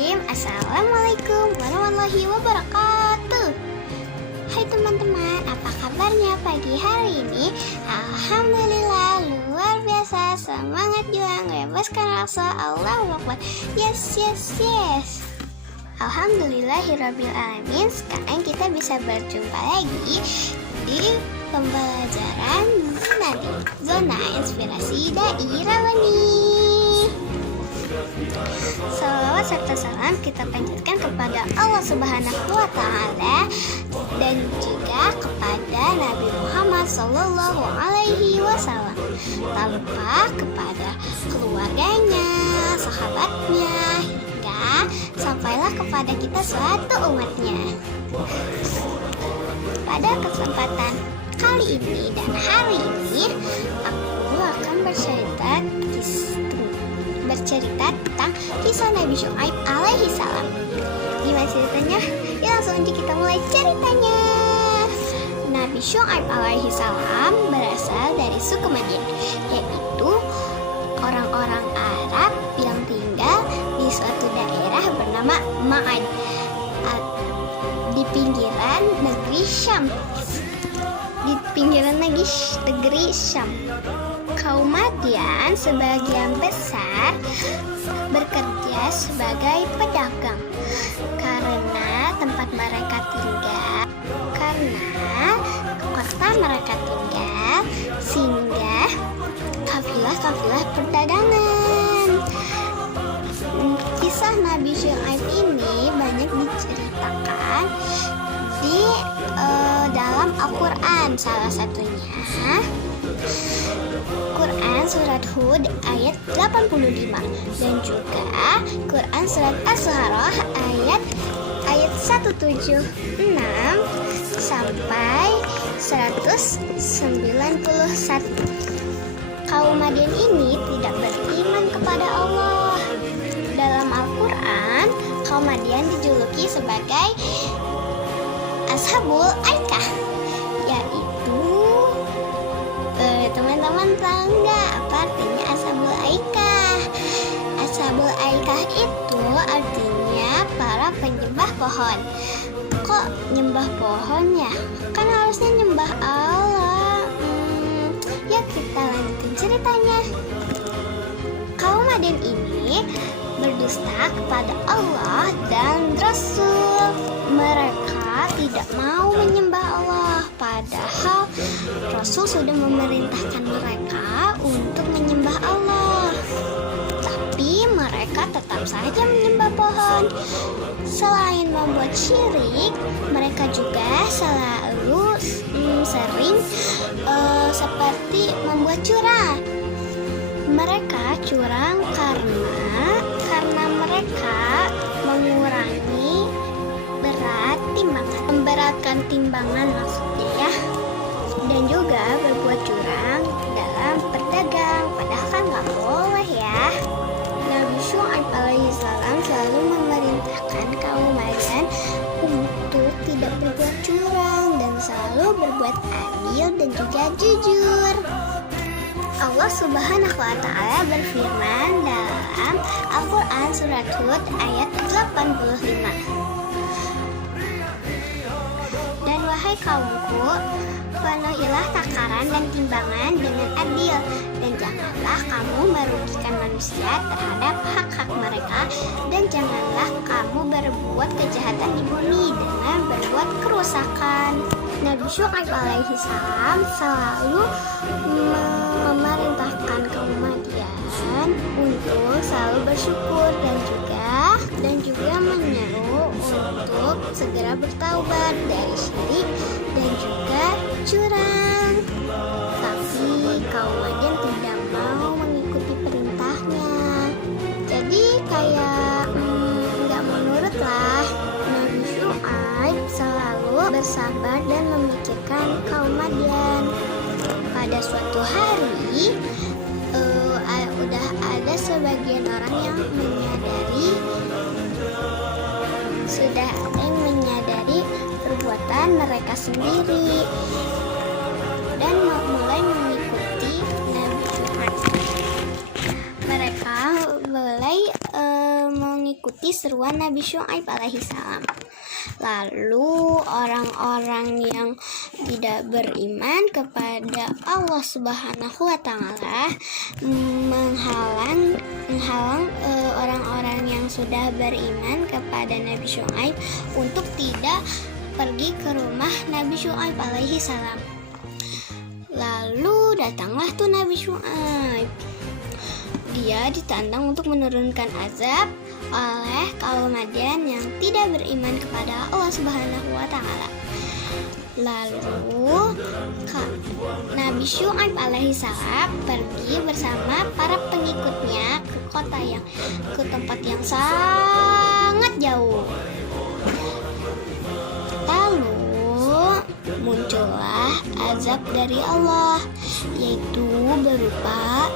Bismillahirrahmanirrahim. Assalamualaikum warahmatullahi wabarakatuh. Hai teman-teman, apa kabarnya pagi hari ini? Alhamdulillah, luar biasa. Semangat juang, bebaskan rasa. Allahu Akbar. Yes. Alhamdulillahirrabbilalamin. Sekarang kita bisa berjumpa lagi di pembelajaran nanti zona inspirasi daerah Bani. Salawat serta salam kita panjatkan kepada Allah Subhanahu wa Ta'ala dan juga kepada Nabi Muhammad Sallallahu Alaihi Wasallam, tak lupa kepada keluarganya, sahabatnya, hingga sampailah kepada kita suatu umatnya. Pada kesempatan kali ini dan hari ini, aku akan bercerita tentang kisah Nabi Syuaib alaihi salam. Gimana ceritanya? Ya, langsung aja kita mulai ceritanya. Nabi Syuaib alaihi salam berasal dari suku Madian, yaitu orang-orang Arab yang tinggal di suatu daerah bernama Ma'ad di pinggiran negeri Syam. Kaum Madian sebagian besar bekerja sebagai pedagang karena kota mereka tinggal, sehingga kafilah perdagangan. Kisah Nabi Syuaib ini banyak diceritakan di dalam Al-Quran, salah satunya Quran surat Hud ayat 85 dan juga Quran surat As-Shu'ara ayat 176 sampai 191. Kaum Madian ini tidak beriman kepada Allah. Dalam Al-Quran, kaum Madian dijuluki sebagai Ashabul Aikah, yaitu teman-teman tahu nggak apa artinya Ashabul Aikah? Ashabul Aikah itu artinya para penyembah pohon. Kok nyembah pohon ya? Kan harusnya nyembah Allah. Ya, kita lanjutin ceritanya. Kaum Madian ini berdusta kepada Allah dan Rasul. Mereka tidak mau menyembah Allah, padahal Rasul sudah memerintahkan mereka untuk menyembah Allah. Tapi mereka tetap saja menyembah pohon. Selain membuat syirik, mereka juga selalu sering seperti membuat curang. Mereka curang karena mereka mengurangi memberatkan timbangan maksudnya ya, dan juga berbuat curang dalam berdagang, padahal kan nggak boleh ya. Nabi Syuaib alaihissalam selalu memerintahkan kaum Madian untuk tidak berbuat curang dan selalu berbuat adil dan juga jujur. Allah Subhanahu wa Ta'ala berfirman dalam Al-Quran surat Hud ayat 85. Dan wahai kaumku, penuhilah takaran dan timbangan dengan adil, dan janganlah kamu merugikan manusia terhadap hak-hak mereka, dan janganlah kamu berbuat kejahatan di bumi dengan berbuat kerusakan. Nabi Syuaib alaihi salam selalu memerintahkan kaum Madian untuk selalu bersyukur dan juga menyeru untuk segera bertaubat dari syirik dan juga curang. Tapi kaum Madian tidak mau mengikuti perintahnya. Jadi kayak nggak menurut lah. Nabi Syuaib selalu bersabar dan memikirkan kaum Madian. Pada suatu hari udah ada sebagian orang yang menyadari perbuatan mereka sendiri dan mulai mengikuti Nabi Syuaib. Mereka mulai mengikuti mengikuti seruan Nabi Syuaib alaihi salam. Lalu orang-orang yang tidak beriman kepada Allah Subhanahu wa taala menghalang orang-orang yang sudah beriman kepada Nabi Syuaib untuk tidak pergi ke rumah Nabi Syuaib alaihi salam. Lalu datanglah tuh Nabi Syuaib. Dia ditantang untuk menurunkan azab oleh kaum Madian yang tidak beriman kepada Allah Subhanahu wa taala. Lalu Nabi Syuaib alaihi salam pergi bersama para pengikutnya ke tempat yang sangat jauh. Lalu muncullah azab dari Allah, yaitu berupa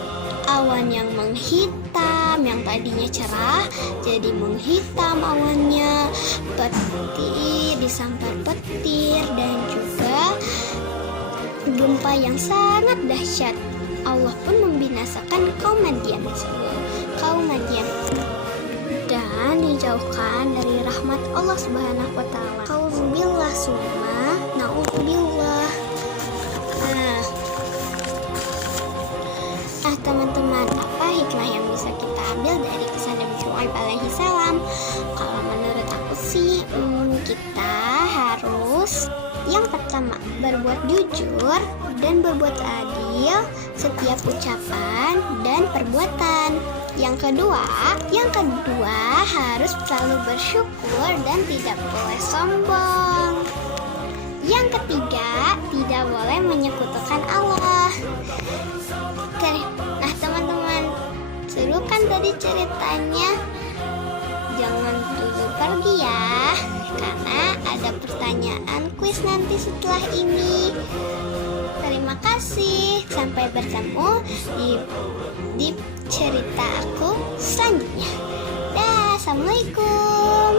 awan yang menghitam, yang tadinya cerah jadi menghitam awannya, petir disambar petir, dan juga gempa yang sangat dahsyat. Allah pun membinasakan kaum Madian dan dijauhkan dari rahmat Allah Subhanahu wa taala. Auzubillah summa na'udzubillah. Teman-teman, apa hikmah yang bisa kita ambil dari kisah Nabi Syuaib alaihi salam? Kalau menurut aku sih, kita harus yang pertama berbuat jujur dan berbuat adil setiap ucapan dan perbuatan. Yang kedua harus selalu bersyukur dan tidak boleh sombong. Yang ketiga, tidak boleh menyekutukan Allah. Oke, nah teman-teman, seru kan tadi ceritanya? Jangan dulu pergi ya, karena ada pertanyaan kuis nanti setelah ini. Terima kasih, sampai bertemu di cerita aku selanjutnya. Dah, assalamualaikum.